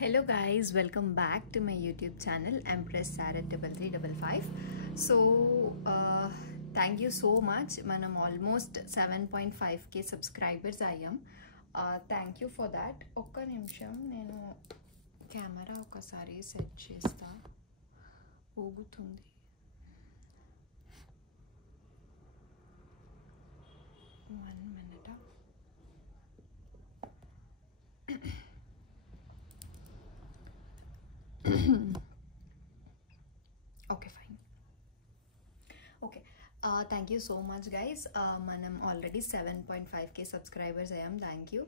Hello guys, welcome back to my YouTube channel Empress Sarah 3355. So thank you so much. Manam almost 7.5k subscribers ayyam. Thank you for that. Okka nimsham nenu camera okasari set chesta. Ogutundi. One minute. Okay, fine. Okay, thank you so much guys. Manam already 7.5k subscribers I am. Thank you.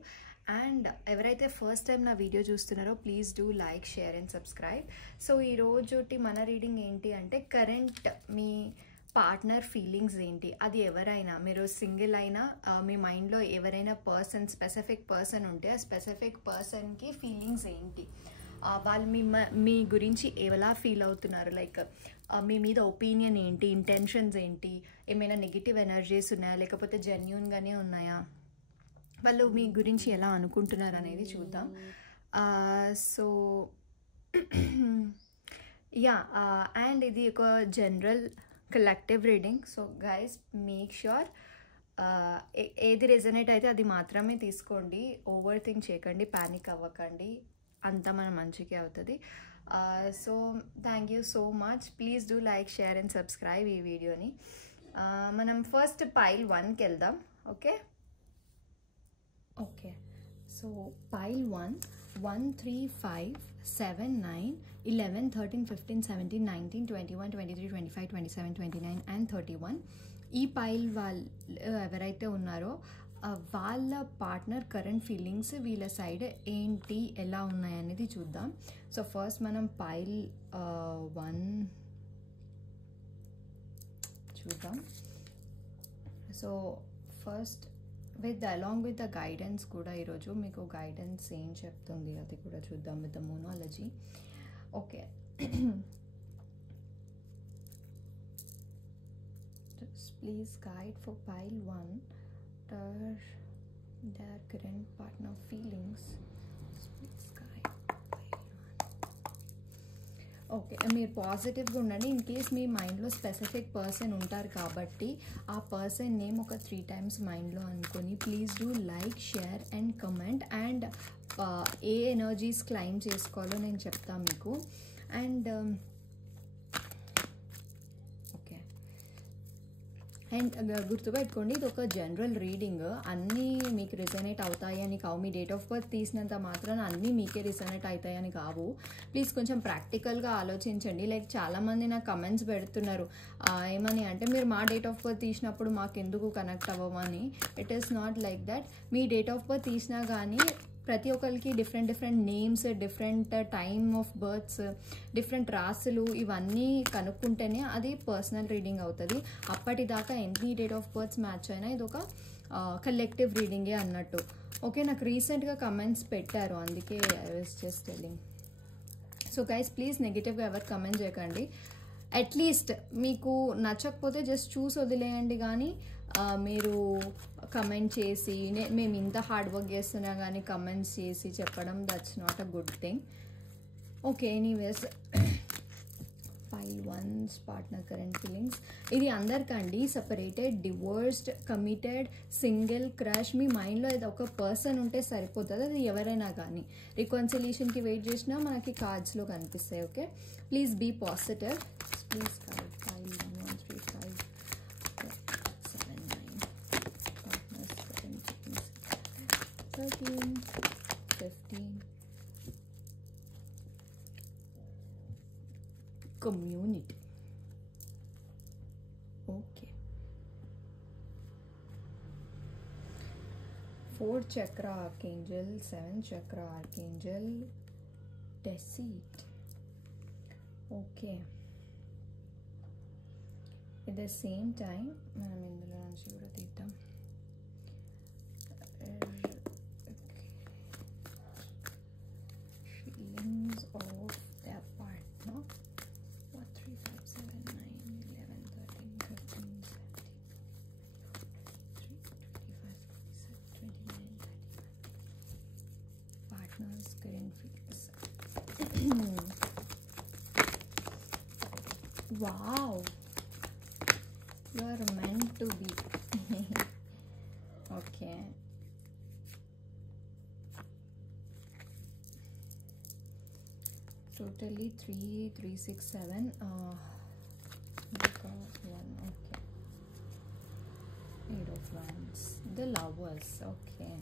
And ఎవరైతే first time నా video చూస్తున్నారో please do like share and subscribe. So ఈరోజుటి మన reading ఏంటి అంటే current మీ partner feelings ఏంటి, అది ఎవరైనా మీరు సింగిల్ అయినా మీ మైండ్లో ఎవరైనా స్పెసిఫిక్ పర్సన్ ఉంటే ఆ స్పెసిఫిక్ పర్సన్కి ఫీలింగ్స్ ఏంటి, వాళ్ళు మీ గురించి ఎలా ఫీల్ అవుతున్నారు, లైక్ మీ మీద ఒపీనియన్ ఏంటి, ఇంటెన్షన్స్ ఏంటి, ఏమైనా నెగిటివ్ ఎనర్జీస్ ఉన్నాయా లేకపోతే జెన్యూన్గానే ఉన్నాయా, వాళ్ళు మీ గురించి ఎలా అనుకుంటున్నారు అనేది చూద్దాం. సో యా, అండ్ ఇది ఒక general collective reading. So guys make sure ఏది రెజనేట్ అయితే అది మాత్రమే తీసుకోండి, ఓవర్ థింక్ చేయకండి, ప్యానిక్ అవ్వకండి, అంతా మన మంచిగా అవుతుంది. So thank you so much. Please do like share and subscribe ఈ వీడియోని. మనం ఫస్ట్ పైల్ 1కి వెళ్దాం. Okay okay so pile 1 1 3 5 7 9 11 13 15 17 19 21 23 25 27 29 and 31. ఈ పైల్ వాళ్ళు ఎవరైతే ఉన్నారో వాళ్ళ పార్ట్నర్ కరెంట్ ఫీలింగ్స్ వీళ్ళ సైడ్ ఏంటి, ఎలా ఉన్నాయనేది చూద్దాం. సో ఫస్ట్ మనం పైల్ 1 చూద్దాం. So first along with the guidance కూడా ఈరోజు మీకు గైడెన్స్ ఏం చెప్తుంది అది కూడా చూద్దాం with the moonology. Okay, please guide for pile 1 their current partner feelings. Please guide. Okay, మీరు పాజిటివ్గా ఉండండి. ఇన్ కేస్ మీ మైండ్లో స్పెసిఫిక్ పర్సన్ ఉంటారు కాబట్టి ఆ పర్సన్ నేమ్ ఒక 3 times మైండ్లో అనుకొని please do like share and comment. And A energies claim చేసుకోవాలో నేను చెప్తాను మీకు. అండ్ అండ్ గుర్తుపెట్టుకోండి, ఇది ఒక జనరల్ రీడింగ్, అన్నీ మీకు రిజనేట్ అవుతాయని కావు. మీ డేట్ ఆఫ్ బర్త్ తీసినంత మాత్రాన అన్నీ మీకే రిజనేట్ అవుతాయని కావు. ప్లీజ్ కొంచెం ప్రాక్టికల్గా ఆలోచించండి. లైక్ చాలామంది నాకు కమెంట్స్ పెడుతున్నారు ఏమని అంటే, మీరు మా డేట్ ఆఫ్ బర్త్ తీసినప్పుడు మాకెందుకు కనెక్ట్ అవ్వమని. It is not like that. మీ డేట్ ఆఫ్ బర్త్ తీసినా కానీ ప్రతి ఒక్కరికి different names, different time of births, different రాసులు ఇవన్నీ కనుక్కుంటేనే అది పర్సనల్ రీడింగ్ అవుతుంది. అప్పటిదాకా ఎన్ని డేట్ ఆఫ్ బర్త్స్ మ్యాచ్ అయినా ఇది ఒక కలెక్టివ్ రీడింగే అన్నట్టు. ఓకే, నాకు రీసెంట్గా కమెంట్స్ పెట్టారు, అందుకే I was just telling. So guys please నెగిటివ్గా ఎవరు కమెంట్ చేయకండి. అట్లీస్ట్ మీకు నచ్చకపోతే జస్ట్ చూసి వదిలేయండి, కానీ మీరు కమెంట్ చేసి మేము ఇంత హార్డ్ వర్క్ చేస్తున్నా కానీ కమెంట్స్ చేసి చెప్పడం that's not a good thing. Okay, anyways pile 1 partner current feelings. ఇది అందరికండి, separated, divorced, committed, single, crush. మీ మైండ్లో ఏదో ఒక పర్సన్ ఉంటే సరిపోతుంది, అది ఎవరైనా కానీ. రికన్సిలియేషన్కి వెయిట్ చేసినా మనకి కార్డ్స్లో కనిపిస్తాయి. Okay, please be positive. Please guide pile 1 1 3 5 7 9 partners current feelings 13 15 community. Okay, 4 chakra archangel, 7 chakra archangel, deceit. Okay, at the same time మనం ఇందులో నుంచి కూడా తీద్దాం. Feelings of their partner. 1 3 5 7 9 11 13 15 17 25 27 29 30. Partners current feelings. Wow, you are meant to be. Okay, totally 3 3 6 7 one. Okay, 8 of wands, the lovers. Okay,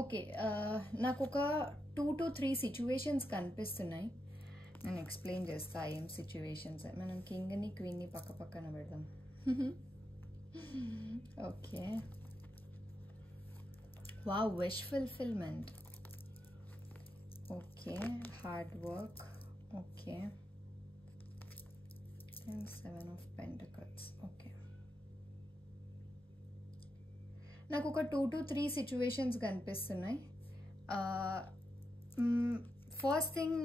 okay, నాకు ఒక 2 to 3 situations కనిపిస్తున్నాయి. నేను explain చేస్తా ఏం సిచ్యువేషన్స్. మనం కింగ్ని క్వీన్ని పక్క పక్కన పెడదాం. Okay, wow, wish fulfilment. Okay, hard work. Okay, and 7 of Pentacles. Okay, నాకు ఒక 2 to 3 సిచ్యువేషన్స్ కనిపిస్తున్నాయి. First thing,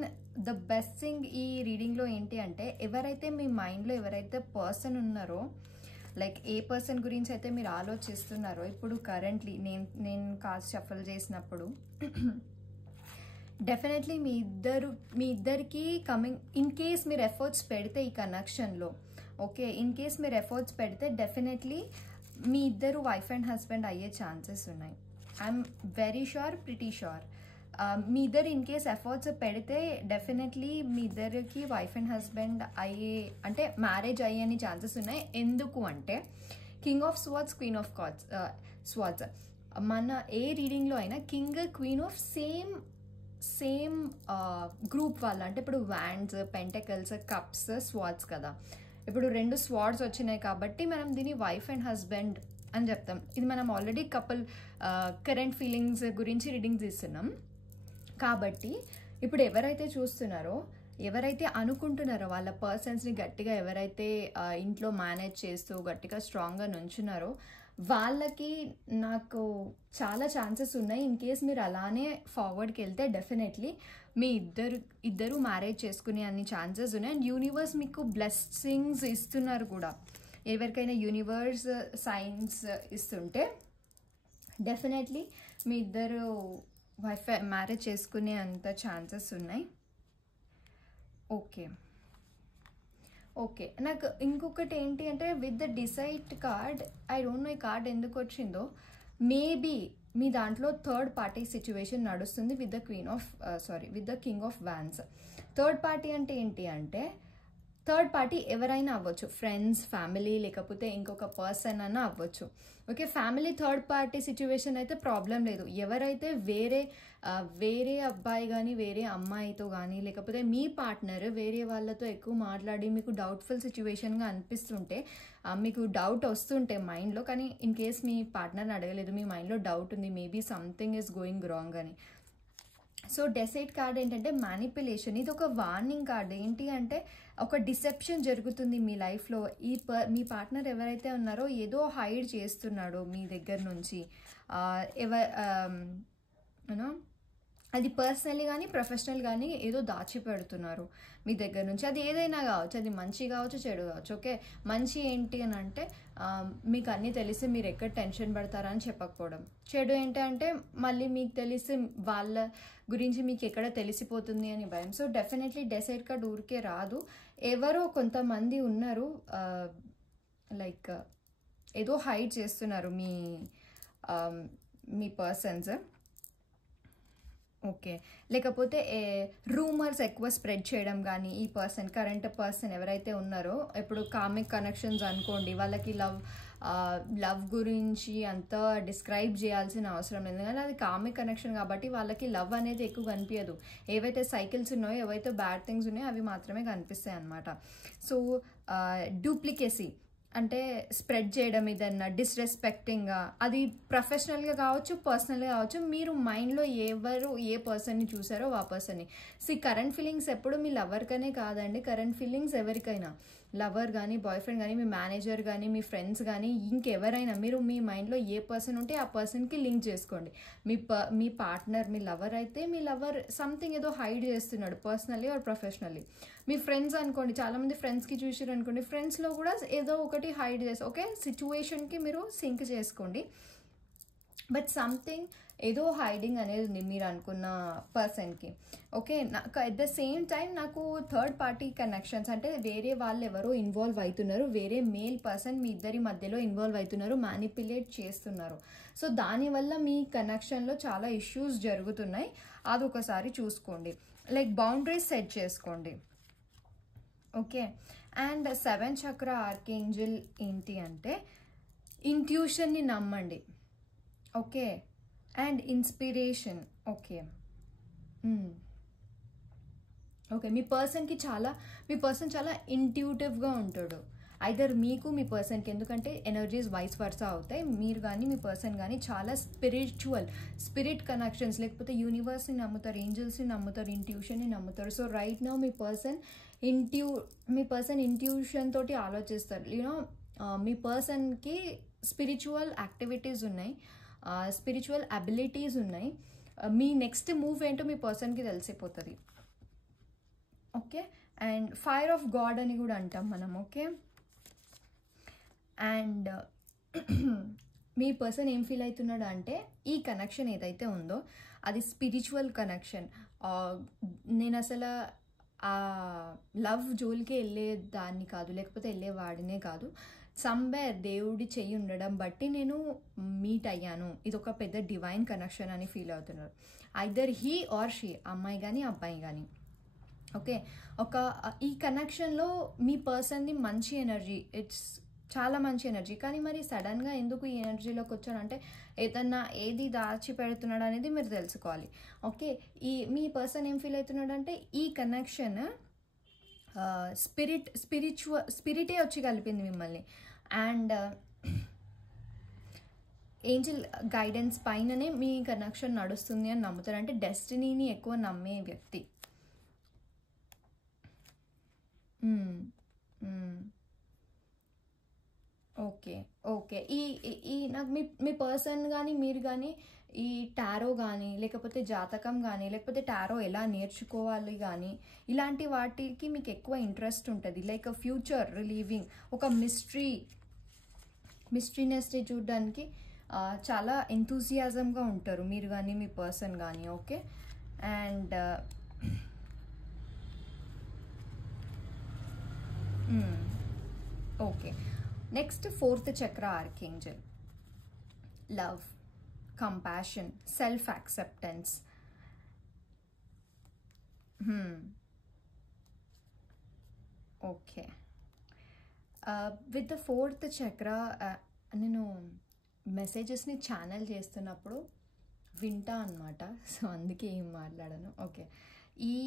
the best thing ఈ రీడింగ్లో ఏంటి అంటే, ఎవరైతే మీ మైండ్లో ఎవరైతే పర్సన్ ఉన్నారో, లైక్ ఏ పర్సన్ గురించి అయితే మీరు ఆలోచిస్తున్నారో ఇప్పుడు కరెంట్లీ నేను కార్డ్స్ షఫల్ చేసినప్పుడు డెఫినెట్లీ మీ ఇద్దరికి కమింగ్, ఇన్ కేస్ మీరు ఎఫర్ట్స్ పెడితే ఈ కనెక్షన్లో, ఓకే, ఇన్ కేస్ మీరు ఎఫర్ట్స్ పెడితే డెఫినెట్లీ మీ ఇద్దరు వైఫ్ అండ్ హస్బెండ్ అయ్యే ఛాన్సెస్ ఉన్నాయి. I'm very sure, pretty sure. మీ ఇద్దరు ఇన్ కేస్ ఎఫర్ట్స్ పెడితే డెఫినెట్లీ మీ ఇద్దరికి వైఫ్ అండ్ హస్బెండ్ అయ్యే, అంటే మ్యారేజ్ అయ్యే ఛాన్సెస్ ఉన్నాయి. ఎందుకు అంటే king of swords, queen of swords, మన ఏ రీడింగ్లో అయినా king queen of same group వాళ్ళు, అంటే ఇప్పుడు వ్యాండ్స్, పెంటకల్స్, కప్స్, స్వార్డ్స్ కదా. ఇప్పుడు 2 స్వార్డ్స్ వచ్చినాయి కాబట్టి మనం దీన్ని వైఫ్ అండ్ హస్బెండ్ అని చెప్తాం. ఇది మనం ఆల్రెడీ కపుల్ కరెంట్ ఫీలింగ్స్ గురించి రీడింగ్స్ ఇస్తున్నాం కాబట్టి ఇప్పుడు ఎవరైతే చూస్తున్నారో, ఎవరైతే అనుకుంటున్నారో వాళ్ళ పర్సన్స్ని గట్టిగా ఎవరైతే ఇంట్లో మేనేజ్ చేస్తూ గట్టిగా స్ట్రాంగ్గా నుంచున్నారో వాళ్ళకి నాకు చాలా ఛాన్సెస్ ఉన్నాయి. ఇన్ కేస్ మీరు అలానే ఫార్వర్డ్కి వెళ్తే డెఫినెట్లీ మీ ఇద్దరు మ్యారేజ్ చేసుకునే అన్ని ఛాన్సెస్ ఉన్నాయి. అండ్ యూనివర్స్ మీకు బ్లెస్సింగ్స్ ఇస్తున్నారు కూడా. ఎవరికైనా యూనివర్స్ సైన్స్ ఇస్తుంటే డెఫినెట్లీ మీ ఇద్దరు వైఫ్ మ్యారేజ్ చేసుకునే అంత ఛాన్సెస్ ఉన్నాయి. ఓకే, ఓకే, నాకు ఇంకొకటి ఏంటి అంటే with the decide card, I don't know ఈ కార్డ్ ఎందుకు వచ్చిందో, మేబీ మీ దాంట్లో థర్డ్ పార్టీ సిచ్యువేషన్ నడుస్తుంది with the king of wands. Third party అంటే ఏంటి అంటే, థర్డ్ పార్టీ ఎవరైనా అవ్వచ్చు, ఫ్రెండ్స్, ఫ్యామిలీ, లేకపోతే ఇంకొక పర్సన్ అన్న అవ్వచ్చు. Okay, family third party situation అయితే ప్రాబ్లం లేదు. ఎవరైతే వేరే అబ్బాయి కానీ వేరే అమ్మాయితో కానీ లేకపోతే మీ పార్ట్నర్ వేరే వాళ్ళతో ఎక్కువ మాట్లాడి మీకు డౌట్ఫుల్ సిచ్యువేషన్గా అనిపిస్తుంటే, మీకు డౌట్ వస్తుంటే మైండ్లో, కానీ ఇన్ కేస్ మీ పార్ట్నర్ని అడగలేదు, మీ మైండ్లో డౌట్ ఉంది, maybe something is going wrong అని. సో డెసైడ్ కార్డ్ ఏంటంటే మ్యానిపులేషన్. ఇది ఒక వార్నింగ్ కార్డ్. ఏంటి అంటే ఒక డిసెప్షన్ జరుగుతుంది మీ లైఫ్లో. మీ పార్ట్నర్ ఎవరైతే ఉన్నారో ఏదో హైడ్ చేస్తున్నాడో మీ దగ్గర నుంచి, యూనో అది పర్సనల్లీ కానీ ప్రొఫెషనల్ కానీ ఏదో దాచిపెడుతున్నారు మీ దగ్గర నుంచి. అది ఏదైనా కావచ్చు, అది మంచి కావచ్చు, చెడు కావచ్చు. ఓకే, మంచి ఏంటి అని అంటే మీకు అన్నీ తెలిసి మీరు ఎక్కడ టెన్షన్ పడతారని చెప్పకపోవడం. చెడు ఏంటి అంటే మళ్ళీ మీకు తెలిసి వాళ్ళ గురించి మీకు ఎక్కడ తెలిసిపోతుంది అని భయం. సో డెఫినెట్లీ డెసైడ్ కార్డ్ ఊరికే రాదు. ఎవరో కొంతమంది ఉన్నారు లైక్ ఏదో హైడ్ చేస్తున్నారు మీ పర్సన్స్. ఓకే, లేకపోతే రూమర్స్ ఎక్కువ స్ప్రెడ్ చేయడం కానీ, ఈ కరెంట్ పర్సన్ ఎవరైతే ఉన్నారో, ఇప్పుడు కామిక్ కనెక్షన్స్ అనుకోండి, వాళ్ళకి లవ్ గురించి అంతా డిస్క్రైబ్ చేయాల్సిన అవసరం లేదు, కానీ అది కామిక్ కనెక్షన్ కాబట్టి వాళ్ళకి లవ్ అనేది ఎక్కువ కనిపించదు. ఏవైతే సైకిల్స్ ఉన్నాయో, ఏవైతే బ్యాడ్ థింగ్స్ ఉన్నాయో అవి మాత్రమే కనిపిస్తాయి అన్నమాట. సో డూప్లికేసీ అంటే స్ప్రెడ్ చేయడం, ఏదన్నా డిస్రెస్పెక్టింగ్గా, అది ప్రొఫెషనల్గా కావచ్చు, పర్సనల్గా కావచ్చు. మీరు మైండ్లో ఏ పర్సన్ని చూసారో ఆ పర్సన్ని. కరెంట్ ఫీలింగ్స్ ఎప్పుడు మీ లవర్కనే కాదండి, కరెంట్ ఫీలింగ్స్ ఎవరికైనా, లవర్ కానీ, బాయ్ ఫ్రెండ్ కానీ, మీ మేనేజర్ కానీ, మీ ఫ్రెండ్స్ కానీ, ఇంకెవరైనా మీరు మీ మైండ్లో ఏ పర్సన్ ఉంటే ఆ పర్సన్కి లింక్ చేసుకోండి. మీ పార్ట్నర్, మీ లవర్ అయితే మీ లవర్ సంథింగ్ ఏదో హైడ్ చేస్తున్నాడు పర్సనల్లీ ఆర్ ప్రొఫెషనల్లీ. మీ ఫ్రెండ్స్ అనుకోండి, చాలామంది ఫ్రెండ్స్కి చూసారు అనుకోండి, ఫ్రెండ్స్లో కూడా ఏదో ఒకటి హైడ్ చేస్తారు. ఓకే, సిచ్యువేషన్కి మీరు సింక్ చేసుకోండి. బట్ సంథింగ్ ఏదో హైడింగ్ అనేది ఉంది మీరు అనుకున్న పర్సన్కి. ఓకే, నాకు అట్ ద సేమ్ టైం నాకు థర్డ్ పార్టీ కనెక్షన్స్ అంటే వేరే వాళ్ళు ఎవరో ఇన్వాల్వ్ అవుతున్నారు, వేరే మేల్ పర్సన్ మీ ఇద్దరి మధ్యలో ఇన్వాల్వ్ అవుతున్నారు, మ్యానిపులేట్ చేస్తున్నారు. సో దానివల్ల మీ కనెక్షన్లో చాలా ఇష్యూస్ జరుగుతున్నాయి. అది ఒకసారి చూసుకోండి, లైక్ బౌండరీస్ సెట్ చేసుకోండి. ఓకే, అండ్ 7th చక్ర ఆర్కేంజల్ ఏంటి అంటే ఇంట్యూషన్ని నమ్మండి. Okay, and inspiration. Okay okay, me person చాలా ఇంట్యూటివ్గా ఉంటాడు. ఐదర్ మీకు మీ పర్సన్కి, ఎందుకంటే ఎనర్జీస్ వైస్ వర్సా అవుతాయి. మీరు కానీ మీ పర్సన్ కానీ చాలా స్పిరిట్ కనెక్షన్స్, లేకపోతే యూనివర్స్ని నమ్ముతారు, ఏంజల్స్ని నమ్ముతారు, ఇంట్యూషన్ని నమ్ముతారు. సో రైట్ నౌ మీ పర్సన్ ఇంట్యూషన్ తోటి ఆలోచిస్తారు. యూనో మీ పర్సన్కి స్పిరిచువల్ యాక్టివిటీస్ ఉన్నాయి, స్పిరిచువల్ అబిలిటీస్ ఉన్నాయి. మీ నెక్స్ట్ మూవ్ ఏంటో మీ పర్సన్కి తెలిసిపోతుంది. Okay, and fire of God అని కూడా అంటాం మనం. ఓకే, అండ్ మీ పర్సన్ ఏం ఫీల్ అవుతున్నాడు అంటే ఈ కనెక్షన్ ఏదైతే ఉందో అది స్పిరిచువల్ కనెక్షన్. నేను అసలు ఆ లవ్ జోలికి వెళ్ళేదాన్ని కాదు, లేకపోతే వెళ్ళేవాడినే కాదు. సమ్వేర్ దేవుడి చెయ్యి ఉండడం బట్టి నేను మీట్ అయ్యాను, ఇది ఒక పెద్ద డివైన్ కనెక్షన్ అని ఫీల్ అవుతున్నారు. ఐదర్ హీ ఆర్ షీ, అమ్మాయి కానీ అబ్బాయి కానీ. ఓకే, ఈ కనెక్షన్లో మీ పర్సన్ది మంచి ఎనర్జీ, ఇట్స్ చాలా మంచి ఎనర్జీ. కానీ మరి సడన్గా ఎందుకు ఈ ఎనర్జీలోకి వచ్చాడంటే ఏది దాచిపెడుతున్నాడు అనేది మీరు తెలుసుకోవాలి. ఓకే, మీ పర్సన్ ఏం ఫీల్ అవుతున్నాడు అంటే ఈ కనెక్షన్ స్పిరిటే వచ్చి కలిపింది మిమ్మల్ని, అండ్ ఏంజల్ గైడెన్స్ పైననే మీ కనెక్షన్ నడుస్తుంది అని నమ్ముతారు. అంటే డెస్టినీని ఎక్కువ నమ్మే వ్యక్తి. ఓకే ఓకే, నాకు మీ పర్సన్ కానీ మీరు కానీ ఈ టారో కానీ, లేకపోతే జాతకం కానీ, లేకపోతే టారో ఎలా నేర్చుకోవాలి కానీ, ఇలాంటి వాటికి మీకు ఎక్కువ ఇంట్రెస్ట్ ఉంటుంది. లైక్ ఫ్యూచర్ రిలీవింగ్, ఒక మిస్టరీనెస్ని చూడడానికి చాలా ఎంతూజియాజంగా ఉంటారు మీరు కానీ మీ పర్సన్ కానీ. Okay, and okay, next 4th చక్ర archangel, love, compassion, self acceptance. Okay, with the 4th చక్ర నేను మెసేజెస్ని ఛానల్ చేస్తున్నప్పుడు వింటా అనమాట, సో అందుకే ఏం మాట్లాడాను. ఓకే, ఈ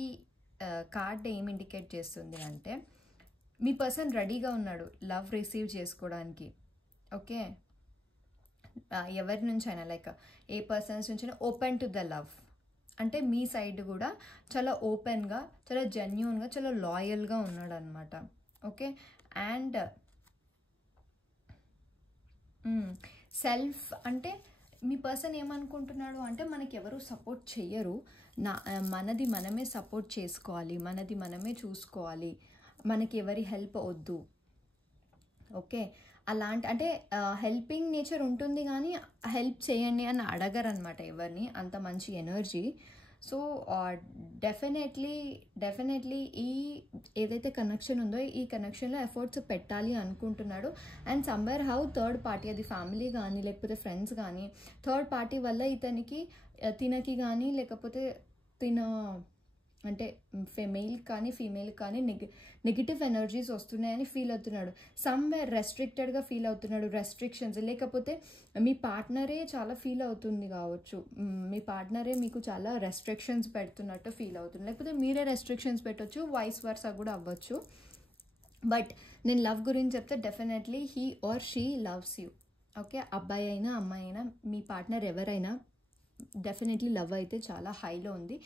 కార్డ్ ఏం ఇండికేట్ చేస్తుంది అంటే మీ పర్సన్ రెడీగా ఉన్నాడు లవ్ రిసీవ్ చేసుకోవడానికి. ఓకే, ఎవరి నుంచి అయినా, లైక్ ఏ పర్సన్స్ నుంచి ఓపెన్ టు ద లవ్, అంటే మీ సైడ్ కూడా చాలా ఓపెన్గా, చాలా జెన్యూన్గా, చాలా లాయల్గా ఉన్నాడు అనమాట. ఓకే, అండ్ సెల్ఫ్ అంటే మీ పర్సన్ ఏమనుకుంటున్నాడు అంటే మనకి ఎవరు సపోర్ట్ చెయ్యరు, మనది మనమే సపోర్ట్ చేసుకోవాలి, మనది మనమే చూసుకోవాలి, మనకి ఎవరి హెల్ప్ వద్దు. ఓకే, అలాంటి అంటే హెల్పింగ్ నేచర్ ఉంటుంది కానీ హెల్ప్ చేయండి అని అడగరు అనమాట ఎవరిని, అంత మంచి ఎనర్జీ. సో డెఫినెట్లీ ఈ ఏదైతే కనెక్షన్ ఉందో ఈ కనెక్షన్లో ఎఫర్ట్స్ పెట్టాలి అనుకుంటున్నాడు. And somewhere how third party, అది ఫ్యామిలీ కానీ లేకపోతే ఫ్రెండ్స్ కానీ, థర్డ్ పార్టీ వల్ల తినకి కానీ లేకపోతే అంటే మేల్ కానీ ఫీమేల్ కానీ నెగిటివ్ ఎనర్జీస్ వస్తున్నాయని ఫీల్ అవుతున్నాడు. సమ్వేర్ రెస్ట్రిక్టెడ్గా ఫీల్ అవుతున్నాడు, రెస్ట్రిక్షన్స్, లేకపోతే మీ పార్ట్నరే చాలా ఫీల్ అవుతుంది కావచ్చు, మీ పార్ట్నరే మీకు చాలా రెస్ట్రిక్షన్స్ పెడుతున్నట్టు ఫీల్ అవుతుంది, లేకపోతే మీరే రెస్ట్రిక్షన్స్ పెట్టవచ్చు, వైస్ వర్సా కూడా అవ్వచ్చు. బట్ నేను లవ్ గురించి చెప్తే definitely he or she loves you. Okay, అబ్బాయి అయినా అమ్మాయి అయినా మీ పార్ట్నర్ ఎవరైనా డెఫినెట్లీ లవ్ అయితే చాలా హైలో ఉంది.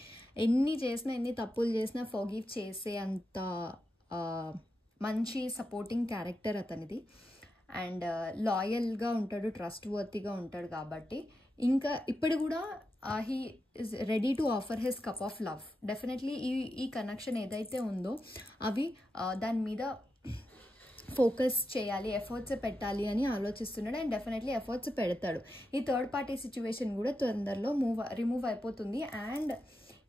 ఎన్ని చేసినా, ఎన్ని తప్పులు చేసినా ఫర్గివ్ చేసే అంత మంచి సపోర్టింగ్ క్యారెక్టర్ అతనిది. అండ్ లాయల్గా ఉంటాడు, ట్రస్ట్ వర్తీగా ఉంటాడు. కాబట్టి ఇంకా ఇప్పుడు కూడా he is ready to offer his cup of love. Definitely ఈ కనెక్షన్ ఏదైతే ఉందో అవి దాని మీద ఫోకస్ చేయాలి, ఎఫర్ట్స్ పెట్టాలి అని ఆలోచిస్తున్నాడు. అండ్ డెఫినెట్లీ ఎఫర్ట్స్ పెడతాడు. ఈ థర్డ్ పార్టీ సిచ్యువేషన్ కూడా తొందరలో రిమూవ్ అయిపోతుంది. అండ్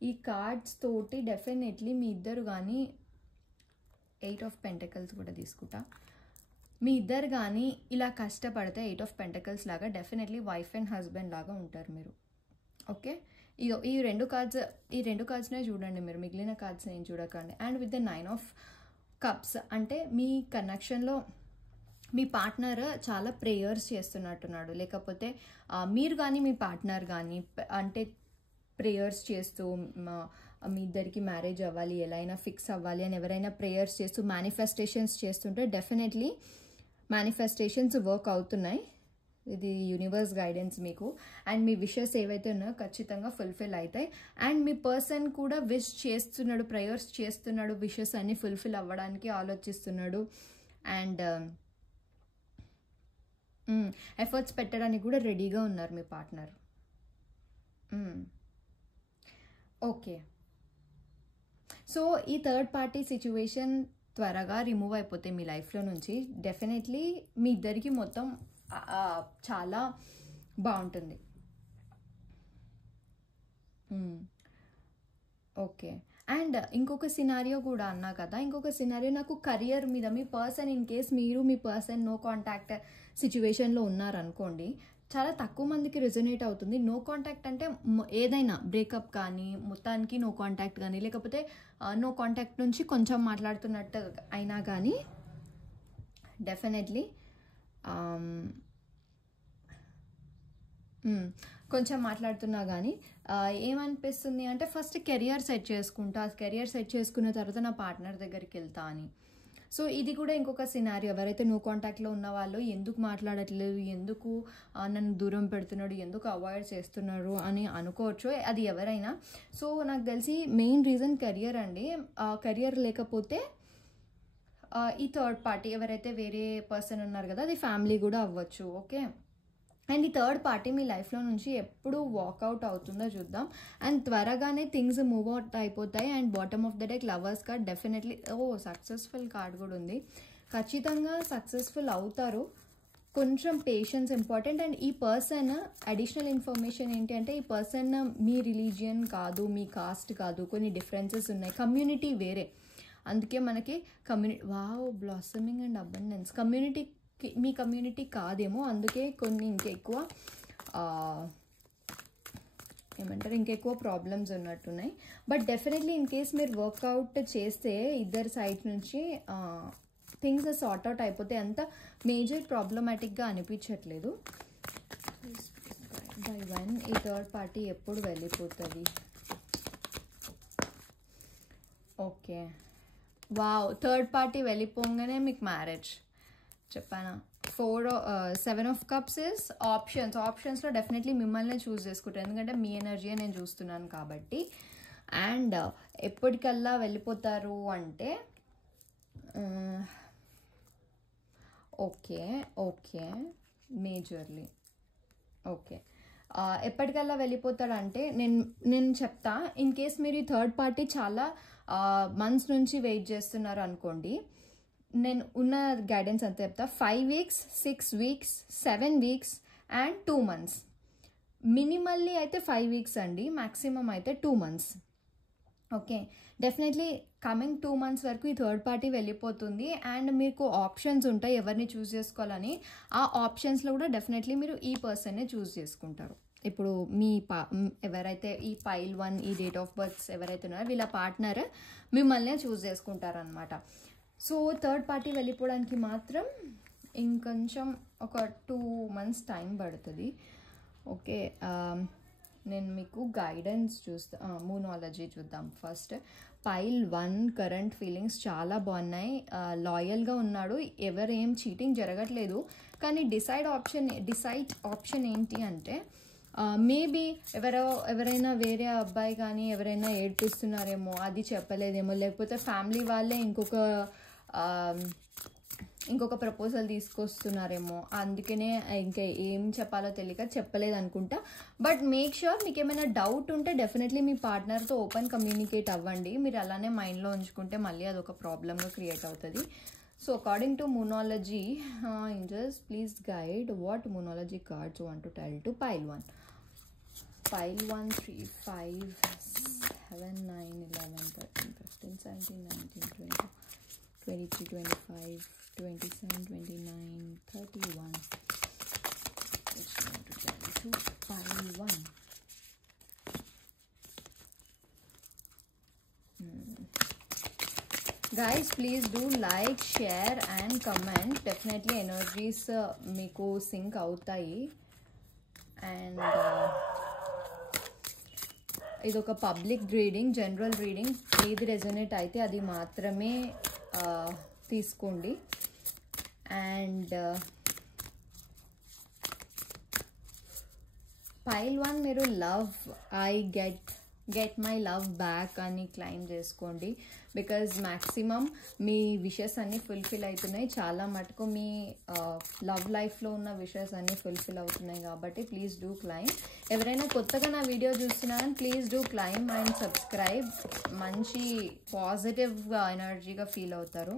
ఈ కార్డ్స్ తోటి డెఫినెట్లీ మీ ఇద్దరు కానీ 8 ఆఫ్ పెంటకల్స్ కూడా తీసుకుంటా, మీ ఇద్దరు కానీ ఇలా కష్టపడితే 8 ఆఫ్ పెంటకల్స్ లాగా డెఫినెట్లీ వైఫ్ అండ్ హస్బెండ్ లాగా ఉంటారు మీరు. ఓకే, ఈ రెండు కార్డ్స్నే చూడండి మీరు, మిగిలిన కార్డ్స్ ఏం చూడకండి. And with the 9 of cups అంటే మీ కనెక్షన్లో మీ పార్ట్నర్ చాలా ప్రేయర్స్ చేస్తున్నట్టున్నాడు, లేకపోతే మీరు కానీ మీ పార్ట్నర్ కానీ అంటే ప్రేయర్స్ చేస్తూ మీ ఇద్దరికి మ్యారేజ్ అవ్వాలి, ఎలా అయినా ఫిక్స్ అవ్వాలి అని ఎవరైనా ప్రేయర్స్ చేస్తూ మేనిఫెస్టేషన్స్ చేస్తుంటే డెఫినెట్లీ మేనిఫెస్టేషన్స్ వర్క్ అవుతున్నాయి. ఇది యూనివర్స్ గైడెన్స్ మీకు. అండ్ మీ విషెస్ ఏవైతే ఉన్నాయో ఖచ్చితంగా ఫుల్ఫిల్ అవుతాయి. అండ్ మీ పర్సన్ కూడా విష్ చేస్తున్నాడు, ప్రేయర్స్ చేస్తున్నాడు, విషెస్ అన్ని ఫుల్ఫిల్ అవ్వడానికి ఆలోచిస్తున్నాడు. అండ్ ఎఫర్ట్స్ పెట్టడానికి కూడా రెడీగా ఉన్నారు మీ పార్ట్నర్. ఓకే, సో ఈ థర్డ్ పార్టీ సిచ్యువేషన్ త్వరగా రిమూవ్ అయిపోతే మీ లైఫ్లో నుంచి డెఫినెట్లీ మీ ఇద్దరికి మొత్తం చాలా బాగుంటుంది. ఓకే, అండ్ ఇంకొక సినారియో కూడా అన్నా కదా, ఇంకొక సినారియో నాకు కెరియర్ మీద మీ పర్సన్, ఇన్ కేస్ మీరు మీ పర్సన్ నో కాంటాక్ట్ సిచ్యువేషన్లో ఉన్నారనుకోండి, చాలా తక్కువ మందికి రెజొనేట్ అవుతుంది. నో కాంటాక్ట్ అంటే ఏదైనా బ్రేకప్ కానీ, మొత్తానికి నో కాంటాక్ట్ కానీ, లేకపోతే నో కాంటాక్ట్ నుంచి కొంచెం మాట్లాడుతున్నట్టు అయినా కానీ డెఫినెట్లీ కొంచెం మాట్లాడుతున్నా కానీ ఏమనిపిస్తుంది అంటే ఫస్ట్ కెరియర్ సెట్ చేసుకుంటా, కెరియర్ సెట్ చేసుకున్న తర్వాత నా పార్ట్నర్ దగ్గరికి వెళ్తా అని. సో ఇది కూడా ఇంకొక సినారియో. ఎవరైతే నో కాంటాక్ట్లో ఉన్న వాళ్ళు ఎందుకు మాట్లాడట్లేదు, ఎందుకు నన్ను దూరం పెడుతున్నాడు, ఎందుకు అవాయిడ్ చేస్తున్నారు అని అనుకోవచ్చు, అది ఎవరైనా. సో నాకు తెలిసి మెయిన్ రీజన్ కెరియర్ అండి. కెరియర్ లేకపోతే ఈ థర్డ్ పార్టీ ఎవరైతే వేరే పర్సన్ ఉన్నారు కదా, అది ఫ్యామిలీ కూడా అవ్వచ్చు. ఓకే, అండ్ ఈ థర్డ్ పార్టీ మీ లైఫ్లో నుంచి ఎప్పుడు వాకౌట్ అవుతుందో చూద్దాం. అండ్ త్వరగానే థింగ్స్ మూవ్ అవుట్ అయిపోతాయి. And bottom of the deck lovers card definitely successful card కూడా ఉంది. ఖచ్చితంగా సక్సెస్ఫుల్ అవుతారు. కొంచెం పేషెన్స్ ఇంపార్టెంట్. అండ్ ఈ పర్సన్ అడిషనల్ ఇన్ఫర్మేషన్ ఏంటి అంటే, ఈ పర్సన్ మీ రిలీజియన్ కాదు, మీ కాస్ట్ కాదు, కొన్ని డిఫరెన్సెస్ ఉన్నాయి, కమ్యూనిటీ వేరే. అందుకే మనకి blossoming and abundance me community కాదేమో, అందుకే కొన్ని ఇంకెక్కువ ఇంకెక్కువ ప్రాబ్లమ్స్ ఉన్నట్టున్నాయి. బట్ డెఫినెట్లీ ఇన్ కేస్ మీరు వర్కౌట్ చేస్తే ఇద్దరు సైడ్ నుంచి థింగ్స్ సార్ట్ అవుట్ అయిపోతే అంత మేజర్ ప్రాబ్లమాటిక్గా అనిపించట్లేదు. బై వన్ ఈ థర్డ్ పార్టీ ఎప్పుడు వెళ్ళిపోతుంది? ఓకే, థర్డ్ పార్టీ వెళ్ళిపోగానే మీకు మ్యారేజ్ చెప్పానా. 7 ఆఫ్ కప్స్ ఇస్ ఆప్షన్స్లో డెఫినెట్లీ మిమ్మల్ని చూస్ చేసుకుంటారు, ఎందుకంటే మీ ఎనర్జీ నేను చూస్తున్నాను కాబట్టి. అండ్ ఎప్పటికల్లా వెళ్ళిపోతారు అంటే ఓకే మేజర్లీ ఎప్పటికల్లా వెళ్ళిపోతాడంటే నేను చెప్తా. ఇన్ కేస్ మీరు ఈ థర్డ్ పార్టీ చాలా మంత్స్ నుంచి వెయిట్ చేస్తున్నారు అనుకోండి, నేను ఉన్న గైడెన్స్ అంతా చెప్తా. 5 weeks, 6 weeks, 7 weeks and 2 months. Minimally అయితే 5 weeks అండి, మ్యాక్సిమం అయితే 2 months. Okay, definitely coming 2 months వరకు ఈ థర్డ్ పార్టీ వెళ్ళిపోతుంది. అండ్ మీకు ఆప్షన్స్ ఉంటాయి ఎవరిని చూస్ చేసుకోవాలని. ఆ ఆప్షన్స్లో కూడా డెఫినెట్లీ మీరు ఈ పర్సన్నే చూస్ చేసుకుంటారు. ఇప్పుడు ఎవరైతే ఈ పైల్ 1 ఈ డేట్ ఆఫ్ బర్త్స్ ఎవరైతే ఉన్నారో వీళ్ళ పార్ట్నర్ మిమ్మల్నే చూస్ చేసుకుంటారనమాట. సో థర్డ్ పార్టీ వెళ్ళిపోవడానికి మాత్రం ఇంకొంచెం ఒక 2 months టైం పడుతుంది. ఓకే, నేను మీకు గైడెన్స్ మూనాలజీ చూద్దాం. ఫస్ట్ పైల్ 1 కరెంట్ ఫీలింగ్స్ చాలా బాగున్నాయి, లాయల్గా ఉన్నాడు, ఎవరేం చీటింగ్ జరగట్లేదు. కానీ డిసైడ్ ఆప్షన్ ఏంటి అంటే మేబీ ఎవరైనా వేరే అబ్బాయి కానీ ఎవరైనా ఏడ్పిస్తున్నారేమో, అది చెప్పలేదేమో, లేకపోతే ఫ్యామిలీ వాళ్ళే ఇంకొక ప్రపోజల్ తీసుకొస్తున్నారేమో, అందుకనే ఇంకా ఏం చెప్పాలో తెలియక చెప్పలేదు అనుకుంటా. బట్ మేక్ ష్యూర్ మీకు ఏమైనా డౌట్ ఉంటే డెఫినెట్లీ మీ పార్ట్నర్తో ఓపెన్ కమ్యూనికేట్ అవ్వండి. మీరు అలానే మైండ్లో ఉంచుకుంటే మళ్ళీ అదొక ప్రాబ్లమ్గా క్రియేట్ అవుతుంది. So according to Moonology, angels, please guide what Moonology cards want to tell to pile 1. Pile 1, 3, 5, 7, 9, 11, 13, 15, 17, 19, 20, 23, 25, 27, 29, 31. Which want to tell to pile 1. Guys, please do like, share and comment. Definitely energies meeku sync avutayi. And idoka public reading, general reading, ఏది resonate అయితే అది మాత్రమే తీసుకోండి. And pile 1 మీరు love, I get my love back అని claim చేసుకోండి. Because maximum me wishes అన్నీ fulfil అవుతున్నాయి. చాలా మటుకు మీ లవ్ లైఫ్లో ఉన్న విషెస్ అన్నీ ఫుల్ఫిల్ అవుతున్నాయి కాబట్టి ప్లీజ్ డూ క్లైమ్. ఎవరైనా కొత్తగా నా వీడియో చూస్తున్నారని please do claim and subscribe. మంచి పాజిటివ్గా ఎనర్జీగా ఫీల్ అవుతారు.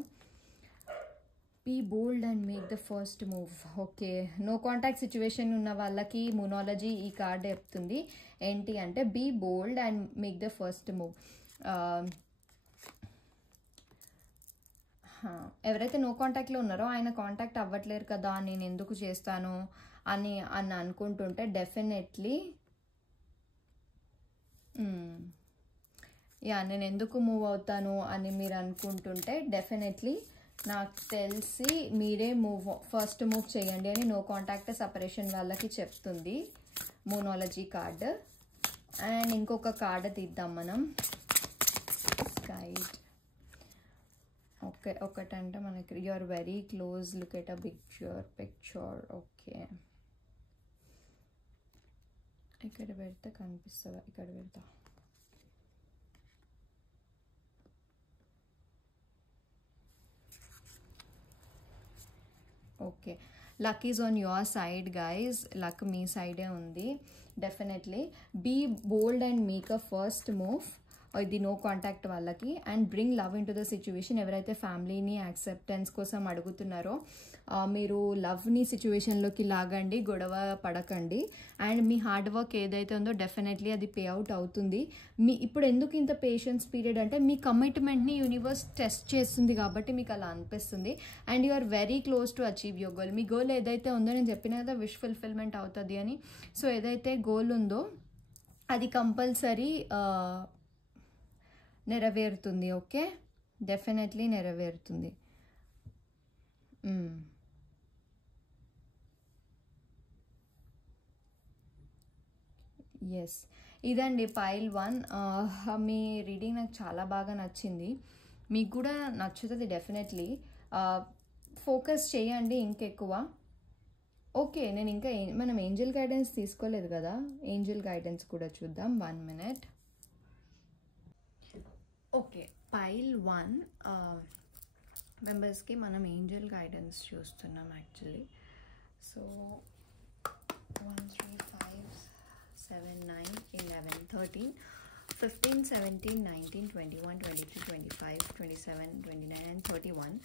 Be bold and make the first move. Okay, no contact situation ఉన్న వాళ్ళకి మూనాలజీ ఈ కార్డ్ చెప్తుంది ఏంటి అంటే be bold and make the first move. ఎవరైతే నో కాంటాక్ట్లో ఉన్నారో ఆయన కాంటాక్ట్ అవ్వట్లేరు కదా, నేను ఎందుకు చేస్తాను అని అనుకుంటుంటే డెఫినెట్లీ నేను ఎందుకు మూవ్ అవుతాను అని మీరు అనుకుంటుంటే డెఫినెట్లీ నాకు తెలిసి మీరే ఫస్ట్ మూవ్ చేయండి అని నో కాంటాక్ట్ సెపరేషన్ వాళ్ళకి చెప్తుంది మూనాలజీ కార్డ్. అండ్ ఇంకొక కార్డ్ తీద్దాం మనం. గైడ్ ఓకే, ఒకటంటే మనకి you are very close, look at a picture. Okay, ఇక్కడ పెడితే కనిపిస్తుందా? ఇక్కడ పెడతా. Okay, luck is on your side guys. Luck మీ సైడే ఉంది. Definitely be bold and make a first move. ఇది నో కాంటాక్ట్ వాళ్ళకి. And bring love into the situation. ఎవరైతే ఫ్యామిలీని యాక్సెప్టెన్స్ కోసం అడుగుతున్నారో మీరు లవ్ని సిచ్యువేషన్లోకి లాగండి, గొడవ పడకండి. అండ్ మీ హార్డ్ వర్క్ ఏదైతే ఉందో డెఫినెట్లీ అది పే అవుట్ అవుతుంది. ఇప్పుడు ఎందుకు ఇంత పేషెన్స్ పీరియడ్ అంటే మీ కమిట్మెంట్ని యూనివర్స్ టెస్ట్ చేస్తుంది కాబట్టి మీకు అలా అనిపిస్తుంది. And you are very close to achieve your goal. మీ గోల్ ఏదైతే ఉందో నేను చెప్పిన కదా విష్ ఫుల్ఫిల్మెంట్ అవుతుంది అని. సో ఏదైతే గోల్ ఉందో అది కంపల్సరీ నెరవేరుతుంది. ఓకే, డెఫినెట్లీ నెరవేరుతుంది. ఎస్, ఇదండి పైల్ 1. మీ రీడింగ్ నాకు చాలా బాగా నచ్చింది. మీకు కూడా నచ్చుతుంది డెఫినెట్లీ. ఫోకస్ చేయండి ఇంకెక్కువ. ఓకే, నేను ఇంకా మనం ఏంజల్ గైడెన్స్ తీసుకోలేదు కదా, ఏంజల్ గైడెన్స్ కూడా చూద్దాం. 1 minute. ఓకే, పైల్ 1 మెంబర్స్కి మనం ఏంజల్ గైడెన్స్ చూస్తున్నాం యాక్చువల్లీ. సో 1 3 5 7 9 11 13 15 17 19 21 23 25 27 29 and 31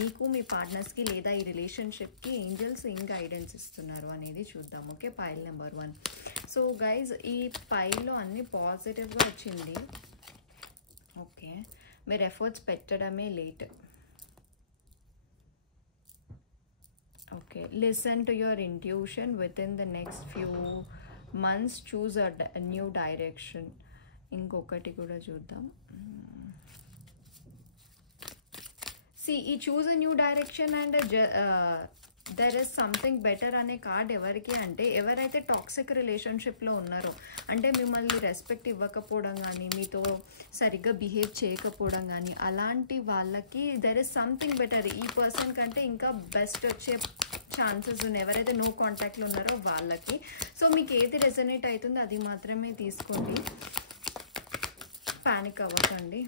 మీకు మీ పార్ట్నర్స్కి లేదా ఈ రిలేషన్షిప్కి ఏంజల్స్ ఏం గైడెన్స్ ఇస్తున్నారు అనేది చూద్దాం. Okay, pile number 1. So guys, ఈ పైల్లో అన్నీ పాజిటివ్గా వచ్చింది. ఓకే, మీరు ఎఫర్ట్స్ పెట్టడమే late. Okay, listen to your intuition with in the next few months, choose a new direction. ఇంకొకటి కూడా చూద్దాం. ఈ choose a new direction and there is something better అనే కార్డ్ ఎవరికి అంటే ఎవరైతే టాక్సిక్ రిలేషన్షిప్లో ఉన్నారో, అంటే మిమ్మల్ని రెస్పెక్ట్ ఇవ్వకపోవడం కానీ మీతో సరిగ్గా బిహేవ్ చేయకపోవడం కానీ అలాంటి వాళ్ళకి దెర్ ఇస్ సంథింగ్ బెటర్. ఈ పర్సన్ కంటే ఇంకా బెస్ట్ వచ్చే ఛాన్సెస్ ఉన్నాయి ఎవరైతే నో కాంటాక్ట్లో ఉన్నారో వాళ్ళకి. సో మీకు ఏది రెజొనేట్ అవుతుందో అది మాత్రమే తీసుకోండి, పానిక్ అవ్వకండి.